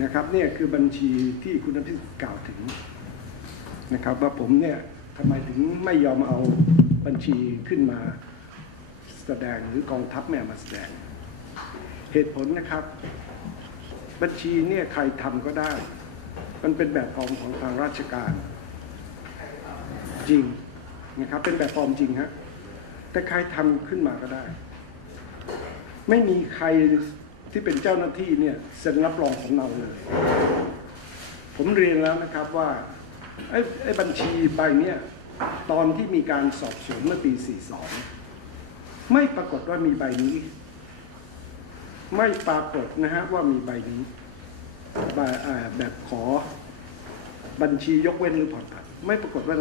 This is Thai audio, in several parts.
นะครับเนี่ยคือบัญชีที่คุณอภิสิทธิ์กล่าวถึงนะครับ ว่าผมเนี่ยทำไมถึงไม่ยอมเอาบัญชีขึ้นมาแสดงหรือกองทัพไม่เอามาแสดง เหตุผลนะครับ บัญชีเนี่ยใครทำก็ได้ มันเป็นแบบฟอร์มของทางราชการจริงนะครับ เป็นแบบฟอร์มจริงฮะแต่ใครทำขึ้นมาก็ได้ ไม่มีใคร ที่เป็นเจ้าหน้าที่เนี่ยเซ็นรับรองสำเนาเลย ผมเรียนแล้วนะครับว่าไอ้ไอ้บัญชีใบเนี้ยตอนที่มีการสอบสวนเมื่อปี 42 ไม่ปรากฏว่ามีใบนี้ ไม่ปรากฏนะฮะว่ามีใบนี้แบบขอบัญชียกเว้นหรือผ่อนผันไม่ปรากฏว่า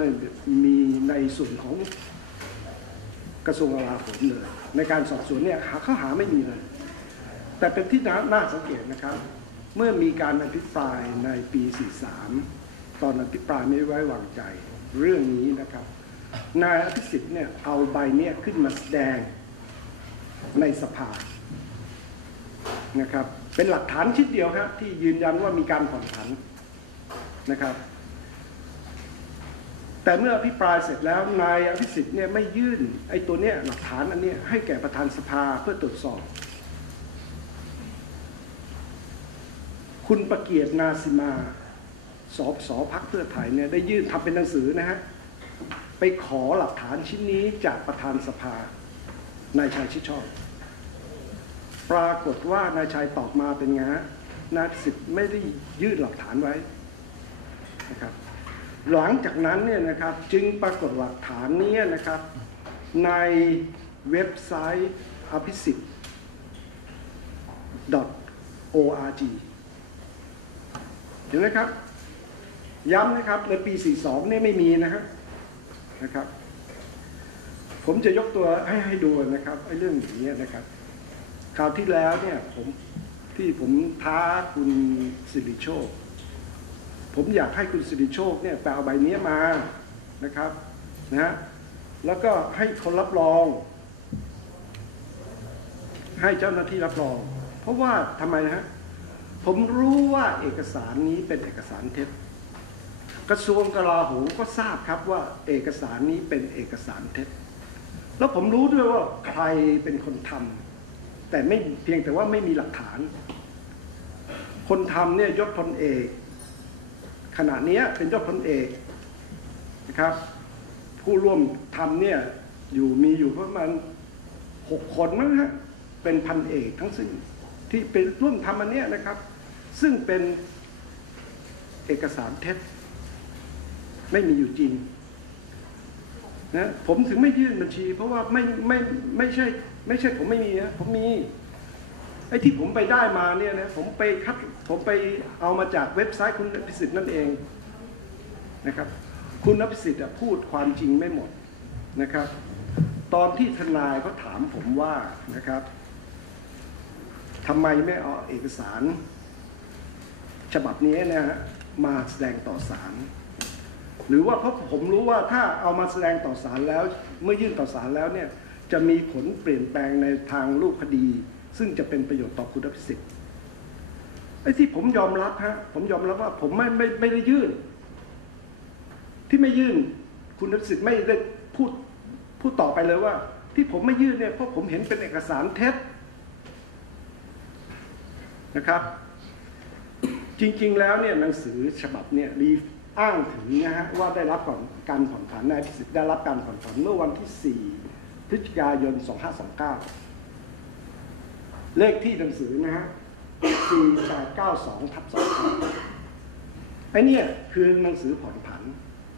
มีในส่วนของกระทรวงกลาโหมเลยในการสอบสวนเนี่ยหาเขาหาไม่มีเลย แต่เป็นที่น่านาสังเกตนะครับ เมื่อมีการอภิปรายในปี 43 ตอนอภิปรายไม่ไว้วางใจเรื่องนี้นะครับ นายอภิสิทธิ์เนี่ยเอาใบเนี้ยขึ้นมาแสดงในสภานะครับ เป็นหลักฐานชิ้นเดียวครับที่ยืนยันว่ามีการผ่อนผันนะครับ แต่เมื่ออภิปรายเสร็จแล้วนายอภิสิทธิ์เนี่ยไม่ยื่นไอ้ตัวเนี้ยหลักฐานอันเนี้ยให้แก่ประธานสภาเพื่อตรวจสอบ คุณประเกียรตินาสิมาสอบสอพักเพื่อไทยเนี่ยได้ยื่นทำเป็นหนังสือนะฮะไปขอหลักฐานชิ้นนี้จากประธานสภานายชายชิดชอบ ปรากฏว่านายชายตอบมาเป็นไงฮะนายสิทธิ์ไม่ได้ยื่นหลักฐานไว้นะครับหลังจากนั้นเนี่ยนะครับจึงปรากฏหลักฐานนี้นะครับ ในเว็บไซต์อภิสิทธิ์ .org เห็นไหมครับ ย้ำนะครับในปี 42เนี่ยไม่มีนะฮะนะครับ ผมจะยกตัวให้ให้ดูนะครับไอ้เรื่องอย่างนี้ยนะครับ คราวที่แล้วเนี่ยผมที่ผมท้าคุณสิริโชค ผมอยากให้คุณสิริโชคเนี่ยไปเอาใบเนี้ยมานะครับนะฮะแล้วก็ให้คนรับรอง ให้เจ้าหน้าที่รับรอง เพราะว่าทำไมนะฮะ ผมรู้ว่าเอกสารนี้เป็นเอกสารเท็จ กระทรวงกลาโหมก็ทราบครับว่าเอกสารนี้เป็นเอกสารเท็จ แล้วผมรู้ด้วยว่าใครเป็นคนทำแต่ไม่เพียงแต่ว่าไม่มีหลักฐาน คนทำเนี่ยยศพลเอก ขณะนี้เป็นยศพลเอกนะครับ ผู้ร่วมทำเนี่ยอยู่มีอยู่ประมาณหกคนมั้งฮะเป็นพันเอกทั้งสิ้นที่เป็นร่วมทำอันเนี้ยนะครับ ซึ่งเป็นเอกสารเท็จ ไม่มีอยู่จริงนะผมถึงไม่ยื่นบัญชี เพราะว่าไม่ไม่ไม่ใช่ไม่ใช่ผมไม่มีนะผมมีไอ้ที่ผมไปได้มาเนี่ยนะผมไปคัดผมไปเอามาจากเว็บไซต์คุณอภิสิทธิ์นั่นเองนะครับ คุณอภิสิทธิ์พูดความจริงไม่หมดนะครับ ตอนที่ทนายเขาถามผมว่านะครับทำไมไม่เอาเอกสาร ฉบับนี้นะฮะมาแสดงต่อศาลหรือว่าเพราะผมรู้ว่าถ้าเอามาแสดงต่อศาลแล้ว เมื่อยื่นต่อศาลแล้วเนี่ยจะมีผลเปลี่ยนแปลงในทางรูปคดี ซึ่งจะเป็นประโยชน์ต่อคุณอภิสิทธิ์ไอ้ที่ผมยอมรับฮะผมยอมรับว่าผมไม่ไม่ไม่ได้ยื่น ที่ไม่ยื่นคุณอภิสิทธิ์ไม่ได้พูดพูดต่อไปเลยว่า ที่ผมไม่ยื่นเนี่ยเพราะผมเห็นเป็นเอกสารเท็จนะครับ จริง ๆ แล้วเนี่ยหนังสือฉบับเนี่ยรีอ้างถึงนะฮะว่าได้รับก่อนการผ่อนผันนายพิสิทธิ์ได้รับการผ่อนผันเมื่อวันที่ 4 พฤศจิกายน 2529 เลขที่หนังสือนะฮะ 4892ทับ2ไอ้เนี่ยคือหนังสือผ่อนผัน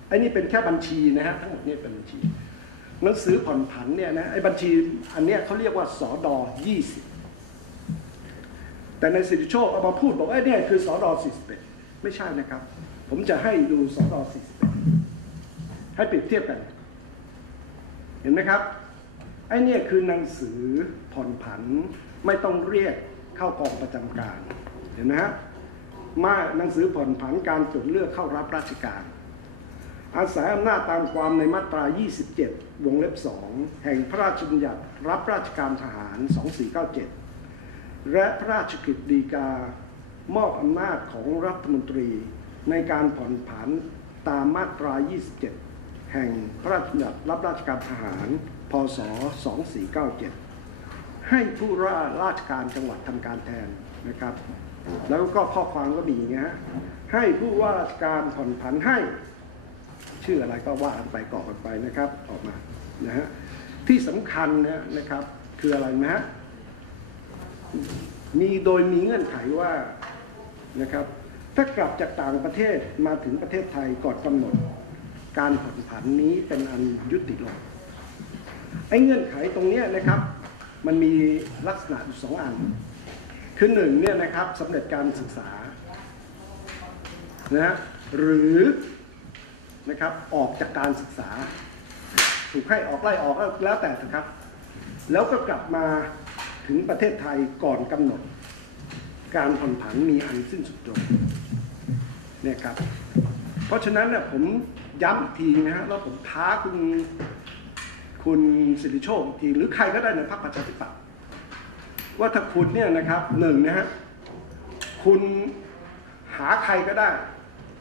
ไอ้นี่เป็นแค่บัญชีนะฮะทั้งหมดนี่เป็นบัญชี หนังสือผ่อนผันเนี่ยนะไอ้บัญชีอันเนี้ยเขาเรียกว่าสอดอ20 แต่ในสิทธิโชคเอามาพูดบอกไอ้เนี่ยคือสอดอ41 ไม่ใช่นะครับ ผมจะให้ดูสอดอ41 ให้เปรียบเทียบกัน เห็นไหมครับ ไอ้เนี่ยคือหนังสือผ่อนผันไม่ต้องเรียกเข้ากองประจำการ เห็นไหมฮะมาหนังสือผ่อนผันการตรวจเลือกเข้ารับราชการ อาศัยอำนาจตามความในมาตรา 27 วงเล็บ 2 แห่งพระราชบัญญัติรับราชการทหาร 2497 และพระราชกฤษฎีกามอบอำนาจของรัฐมนตรีในการผ่อนผันตามมาตรา 27 แห่งพระราชบัญญัติรับราชการทหาร พศ 2497 ให้ผู้ว่าราชการจังหวัดทำการแทนนะครับ แล้วก็ข้อความก็มีอย่างเงี้ยฮะให้ผู้ว่าราชการผ่อนผันให้ ชื่ออะไรก็ว่ากันไปกรอกันไปนะครับ ออกมานะฮะที่สำคัญเนี่ยนะครับคืออะไรนะฮะ มีโดยมีเงื่อนไขว่านะครับถ้ากลับจากต่างประเทศมาถึงประเทศไทยก่อนกำหนด การผ่อนผันนี้เป็นอันยุติลงไอ้เงื่อนไขตรงนี้นะครับ มันมีลักษณะอยู่สองอัน คือหนึ่งเนี่ยนะครับสำเร็จการศึกษานะหรือนะครับออกจากการศึกษา ถูกให้ออกไล่ออกแล้วแต่นะครับ แล้วก็กลับมา ถึงประเทศไทยก่อนกำหนด การผ่อนผันมีอันสิ้นสุดลงเนี่ยครับ เพราะฉะนั้นเนี่ยผมย้ำอีกทีนะฮะแล้วผมท้าคุณคุณสิริโชคอีกทีหรือใครก็ได้ในพรรคประชาธิปัตย์ว่าถ้าคุณเนี่ยนะครับหนึ่งนะฮะคุณหาใครก็ได้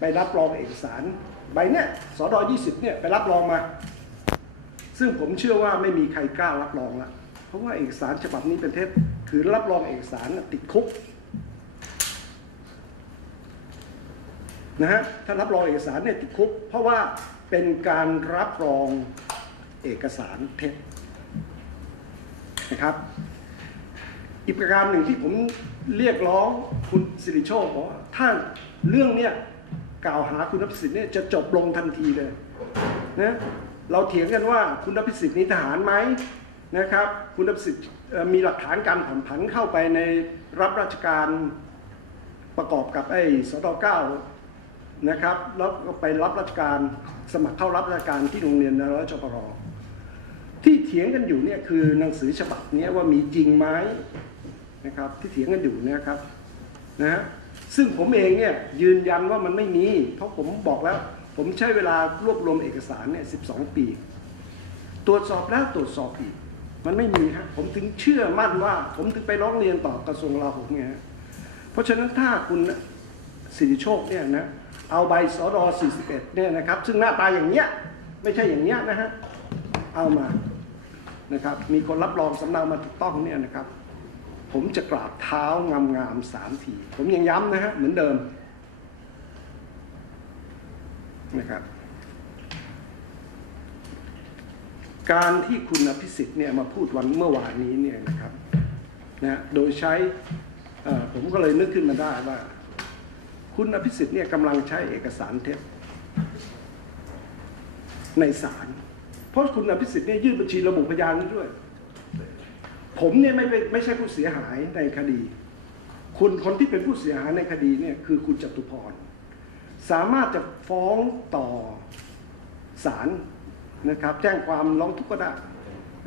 ไปรับรองเอกสารใบเนี้ยสอดอ20เนี่ยไปรับรองมา ซึ่งผมเชื่อว่าไม่มีใครกล้ารับรองละ เพราะว่าเอกสารฉบับนี้เป็นเท็จคือรับรองเอกสารติดคุกนะฮะถ้ารับรองเอกสารเนี่ยติดคุก เพราะว่าเป็นการรับรองเอกสารเท็จนะครับ อีกประการหนึ่งที่ผมเรียกร้องคุณสิริโชคบอกว่าถ้าเรื่องเนี้ยกล่าวหาคุณนภิสิทธิ์เนี่ยจะจบลงทันทีเลยนะเราเถียงกันว่าคุณนภิสิทธิ์นี่ทหารไหม นะครับ คุณนภิสิทธิ์มีหลักฐานการผ่อนผันเข้าไปในรับราชการประกอบกับไอ้สตเก้านะครับแล้วก็ไปรับราชการสมัครเข้ารับราชการที่โรงเรียนนรจปรที่เถียงกันอยู่เนี่ยคือหนังสือฉบับนี้ว่ามีจริงไหมนะครับที่เถียงกันอยู่นะครับนะฮะซึ่งผมเองเนี่ยยืนยันว่ามันไม่มี เพราะผมบอกแล้ว ผมใช้เวลารวบรวมเอกสารเนี่ย12ปี ตรวจสอบแล้วตรวจสอบอีก มันไม่มีฮะผมถึงเชื่อมั่นว่า ผมถึงไปร้องเรียนต่อกระทรวงกลาโหมไงฮะเพราะฉะนั้นถ้าคุณสิริโชคเนี่ยนะเอาใบสอดอ41เนี่ยนะครับ ซึ่งหน้าตาอย่างเนี้ยไม่ใช่อย่างเนี้ยนะฮะเอามานะครับ มีคนรับรองสำเนามาถูกต้องเนี่ยนะครับ ผมจะกราบเท้างามๆสามที ผมยังย้ำนะฮะเหมือนเดิมนะครับ การที่คุณอภิสิทธิ์เนี่ยมาพูดวันเมื่อวานนี้เนี่ยนะครับนะโดยใช้ผมก็เลยนึกขึ้นมาได้ว่า คุณอภิสิทธิ์เนี่ยกำลังใช้เอกสารเท็จในศาลเพราะคุณอภิสิทธิ์เนี่ยยื่นบัญชีระบุพยานด้วย ผมเนี่ยไม่ไม่ใช่ผู้เสียหายในคดี คุณคนที่เป็นผู้เสียหายในคดีเนี่ยคือคุณจตุพร สามารถจะฟ้องต่อศาล นะครับ แจ้งความร้องทุกข์ก็ได้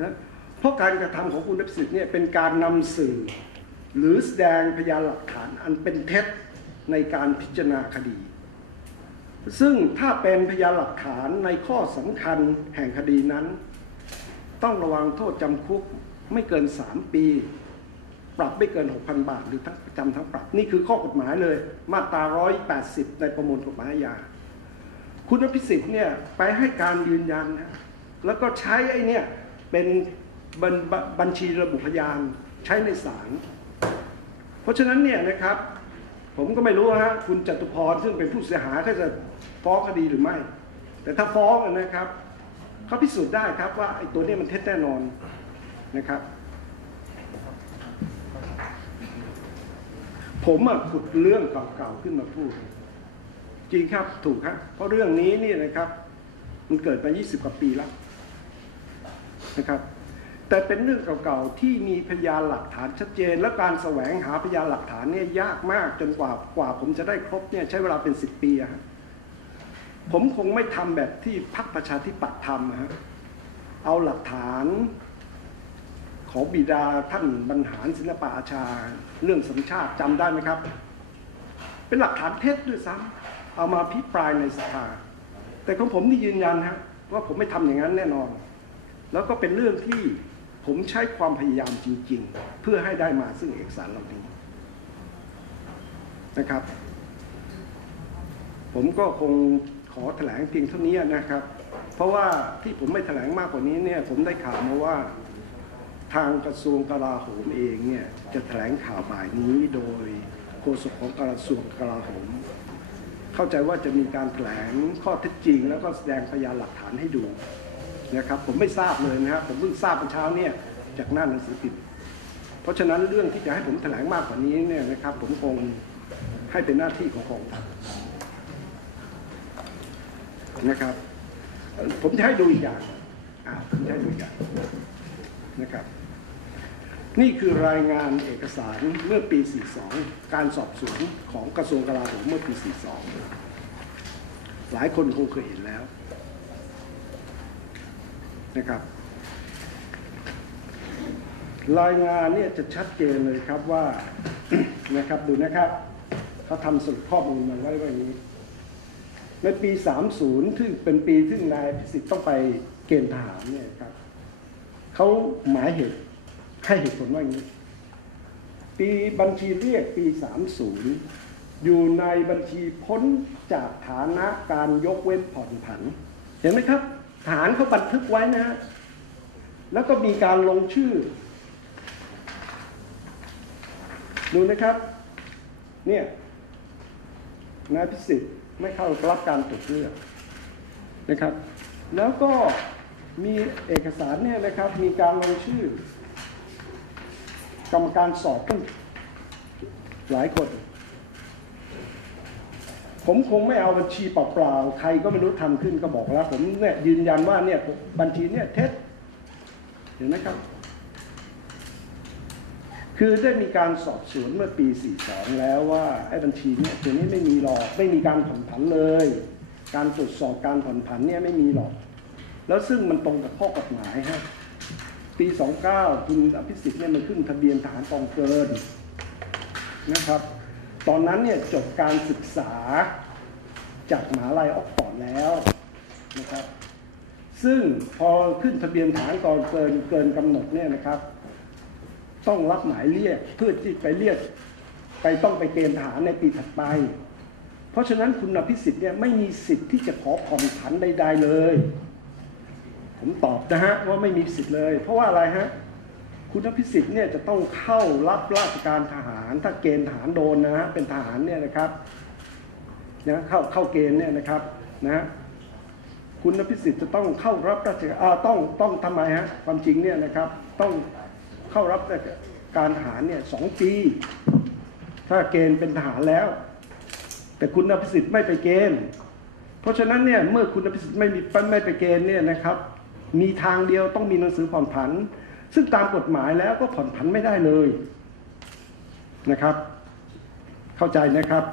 นะเพราะการกระทำของคุณอภิสิทธิ์เนี่ยเป็นการนำสื่อ หรือแสดงพยานหลักฐานอันเป็นเท็จในการพิจารณาคดี ซึ่งถ้าเป็นพยานหลักฐานในข้อสำคัญแห่งคดีนั้น ต้องระวังโทษจำคุกไม่เกิน 3 ปี ปรับไม่เกิน 6,000 บาท หรือทั้งจำทั้งปรับ นี่คือข้อกฎหมายเลย มาตรา 180 ในประมวลกฎหมายอาญา คุณอภิสิทธิ์เนี่ยไปให้การยืนยันนะแล้วก็ใช้ไอ้เนี่ยเป็นบัญบัญบัญชีระบุพยานใช้ในศาลเพราะฉะนั้นเนี่ยนะครับ ผมก็ไม่รู้ฮะคุณจตุพรซึ่งเป็นผู้เสียหายเขาจะฟ้องคดีหรือไม่ แต่ถ้าฟ้องนะครับเขาพิสูจน์ได้ครับว่าไอ้ตัวนี้มันเท็จแน่นอนนะครับ ผมอะขุดเรื่องเก่าๆขึ้นมาพูด จริงครับถูกครับเพราะเรื่องนี้นี่นะครับ มันเกิดมา 20 กว่าปีแล้วนะครับ แต่เป็นเรื่องเก่าๆที่มีพยานหลักฐานชัดเจน และการแสวงหาพยานหลักฐานเนี่ยยากมากจนกว่ากว่า ผมจะได้ครบเนี่ยใช้เวลาเป็น 10 ปีอะฮะผมคงไม่ทำแบบที่พรรคประชาธิปัตย์ทำนะฮะเอาหลักฐานของบิดาท่านบรรหารศิลปะอาชา เรื่องสัญชาติจำได้ไหมครับ เป็นหลักฐานเท็จด้วยซ้ำ เอามาพิปรายในสภา แต่ของผมนี่ยืนยันฮะว่าผมไม่ทำอย่างนั้นแน่นอน แล้วก็เป็นเรื่องที่ผมใช้ความพยายามจริง ๆ เพื่อให้ได้มาซึ่งเอกสารเหล่านี้นะครับ ผมก็คงขอแถลงเพียงเท่านี้นะครับ เพราะว่าที่ผมไม่แถลงมากกว่านี้เนี่ยผมได้ข่าวมาว่าทางกระทรวงกลาโหมเองเนี่ยจะแถลงข่าวบ่ายนี้โดยโฆษกของกระทรวงกลาโหม เข้าใจว่าจะมีการแถลงข้อเท็จจริง แล้วก็แสดงพยานหลักฐานให้ดูนะครับผมไม่ทราบเลยนะครับผมเพิ่งทราบเมื่อเช้าเนี่ยจากหน้าหนังสือพิมพ์เพราะฉะนั้นเรื่องที่จะให้ผมแถลงมากกว่านี้เนี่ยนะครับ ผมคงให้เป็นหน้าที่ของกองทัพนะครับ ผมจะให้ดูอีกอย่างอ่าผมจะให้ดูอีกอย่างนะครับ นี่คือรายงานเอกสารเมื่อปี 42 การสอบสวนของกระทรวงกลาโหมเมื่อปี 42 หลายคนคงเคยเห็นแล้วนะครับ รายงานเนี่ยจะชัดเจนเลยครับว่านะครับดูนะครับเขาทำสรุปข้อมูลมาไว้ว่านี้ ในปี 30ซึ่งเป็นปีที่นายพิสิทธิ์ต้องไปเกณฑ์ทหารเนี่ยครับเขาหมายเหตุ ให้เหตุผลว่าอย่างนี้ ปีบัญชีเรียกปี 30 อยู่ในบัญชีพ้นจากฐานะการยกเว้นผ่อนผัน เห็นไหมครับ ฐานเขาบันทึกไว้นะ แล้วก็มีการลงชื่อ ดูนะครับ เนี่ยนายพิสิทธิ์ไม่เข้ารับการตรวจเลือกนะครับ แล้วก็มีเอกสารเนี่ยนะครับ มีการลงชื่อ กรรมการสอบตั้งหลายคน ผมคงไม่เอาบัญชีเปล่าๆ ใครก็ไม่รู้ทำขึ้นก็บอกแล้ว ผมเนี่ยยืนยันว่าเนี่ยบัญชีเนี่ยเท็จเห็นไหมครับ คือได้มีการสอบสวนเมื่อปี 42 แล้วว่าไอ้บัญชีเนี่ยตัวนี้ไม่มีหรอกไม่มีการผ่อนผันเลย การตรวจสอบการผ่อนผันเนี่ยไม่มีหรอก แล้วซึ่งมันตรงกับข้อกฎหมายฮะ ปี 29 คุณอภิสิทธิ์เนี่ยมันขึ้นทะเบียนฐานกองเกินนะครับ ตอนนั้นเนี่ยจบการศึกษาจากมหาลัยออกฟอร์ดแล้วนะครับ ซึ่งพอขึ้นทะเบียนฐานกองเกินเกินกำหนดเนี่ยนะครับ ต้องรับหมายเรียกเพื่อที่ไปเรียกไปต้องไปเกณฑ์ทหารในปีถัดไป เพราะฉะนั้นคุณอภิสิทธิ์เนี่ยไม่มีสิทธิ์ที่จะขอผ่อนผันใด ๆเลย ผมตอบนะฮะว่าไม่มีสิทธิ์เลย เพราะว่าอะไรฮะคุณอภิสิทธิ์เนี่ยจะต้องเข้ารับราชการทหาร ถ้าเกณฑ์ทหารโดนนะฮะเป็นทหารเนี่ยนะครับนะเข้าเข้าเกณฑ์เนี่ยนะครับนะคุณอภิสิทธิ์จะต้องเข้ารับราชการอาต้องต้องทำไมฮะความจริงเนี่ยนะครับต้องเข้ารับราชการทหารเนี่ยสองปี ถ้าเกณฑ์เป็นทหารแล้ว แต่คุณอภิสิทธิ์ไม่ไปเกณฑ์ เพราะฉะนั้นเนี่ยเมื่อคุณอภิสิทธิ์ไม่มีไม่ไปเกณฑ์เนี่ยนะครับ มีทางเดียวต้องมีหนังสือผ่อนผัน ซึ่งตามกฎหมายแล้วก็ผ่อนผันไม่ได้เลยนะครับ เข้าใจนะครับ